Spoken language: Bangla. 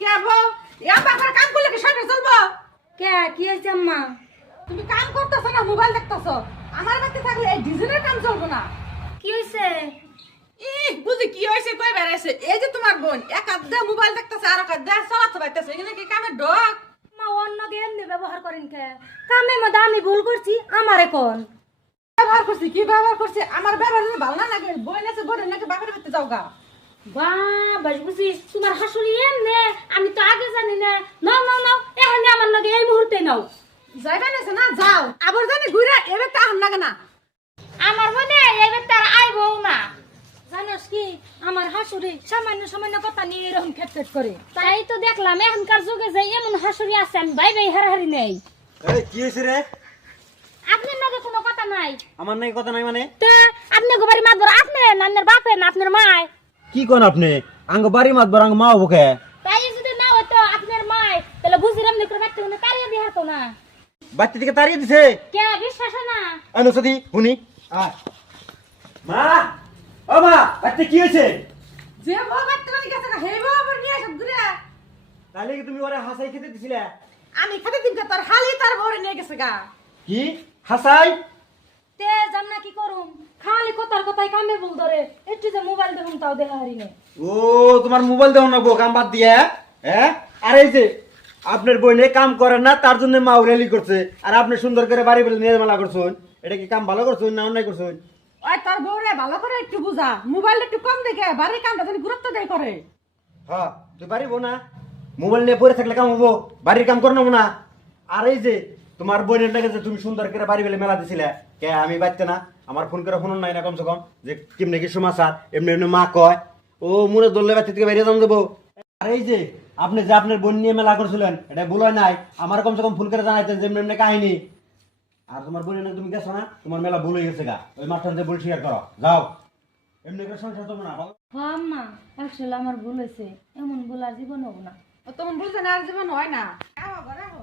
কে বউ এবার করে কাম করলে কি সংসার চলবো? কে কি হয়েছে আম্মা? তুমি কাম করতেছো না মোবাইল দেখতেছো? আমার বাড়িতে থাকলে এই ডিজাইনের কাম চলবো না। কি হয়েছে? ই বুঝি কি হয়েছে কই বেড়াইছে? এই যে তোমার বোন এক হাত দিয়ে মোবাইল দেখতেছে আর এক হাত দিয়ে চালাতে পারতেছে, এখানে কি কামের ঢোক? মা অন্য এমনি ব্যবহার করেন কে? কামের মধ্যে আমি ভুল করছি, আমারে কোন ব্যবহার করছি কি ব্যবহার করছি? আমার ব্যবহার যদি ভালো না লাগে বোন আছে বোন নাকি বাপের বাড়িতে যাও গা। বাবা বুঝিস তোমার শাশুড়ি এমনি, আমি তো আগে জানি না। নাও নাও নাও, এখন আমার লগে এই মুহূর্তে নাও। যাইবা নেছে না যাও, আবার জানি ঘুরে এবার তা হাম লাগে না। আমার মনে এবার তার আইবো না। জানোস কি, আমার শাশুড়ি সামান্য সামান্য কথা নিয়ে এরকম খেটখেট করে। তাই তো দেখলাম এখনকার যুগে যে এমন শাশুড়ি আছে আমি ভাই ভাই হারাহারি নেই। এই কি হইছে রে? আপনার লগে কোনো কথা নাই? আমার নাই কথা নাই মানে? তে আপনি গোবারি মাতবর আপনি নান্নার বাপে না আপনার মায়? কি কোন আপনি? আঙ্গ বাড়ি মাতবার আঙ্গ মা বকে। তাই যদি না হতো আপনার মায় তাহলে বুঝিলাম নি করে বাচ্চা কোনো কারিয়ে দিয়ে হতো না। বাচ্চা থেকে তাড়িয়ে দিছে। কে বিশ্বাস না? অনুসদি হুনি আয়। মা ও মা, বাচ্চা কি হইছে? যে বউ বাড়তে মানে গেছে না হে বউ আবার নিয়ে আসব ঘুরে। তাহলে কি তুমি ওরে হাসাই খেতে দিছিলে? আমি খেতে দিন তোর হালি তার বউরে নিয়ে গেছে গা। কি হাসাই? তে জানা কি করুম, খালি কথার কথাই কামে বল ধরে। একটু যে মোবাইল দেখুন তাও দেখা হারি না। ও তোমার মোবাইল দেও না গো কাম বাদ দিয়ে? হ্যাঁ আর এই যে আপনার বইনে কাম করে না তার জন্য মা উড়ালি করছে, আর আপনি সুন্দর করে বাড়ি বেলে নিয়ে মেলা করছেন। এটা কি কাম ভালো করছেন না অন্যায় করছেন? ওই তোর বউরে ভালো করে একটু বুঝা, মোবাইল একটু কম দেখে বাড়ির কামটা তুমি গুরুত্ব দেয় করে। হ্যাঁ তুই পারিব না? মোবাইল নিয়ে পড়ে থাকলে কাম হবো, বাড়ির কাম করে নেবো না। আর এই যে তোমার বোনের লাগে যে তুমি সুন্দর করে বাড়ি বেলে মেলা দিছিলে, কে আমি বাচ্চা না? আমার ফোন করে ফোন নাই না কমসে কম যে কেমনে কি সমাচার? এমনি এমনি মা কয় ও মনে ধরলে বাচ্চা থেকে বেরিয়ে যান দেবো। আর এই যে আপনি যে আপনার বোন নিয়ে মেলা করছিলেন এটা ভুল হয় নাই? আমার কমসে কম ফোন করে জানাইতেন যে এমনি এমনি কাহিনী। আর তোমার বোনের তুমি গেছো না, তোমার মেলা ভুল হয়ে গেছে গা। ওই মাস্টার যে ভুল স্বীকার করো, যাও। এমনি করে সংসার চলবো না। হ্যাঁ আম্মা, আসলে আমার ভুল হয়েছে, এমন ভুল আর জীবন হবো না। ও তোমার বুঝছে না আর জীবন হয় না। আহো ঘরে আহো।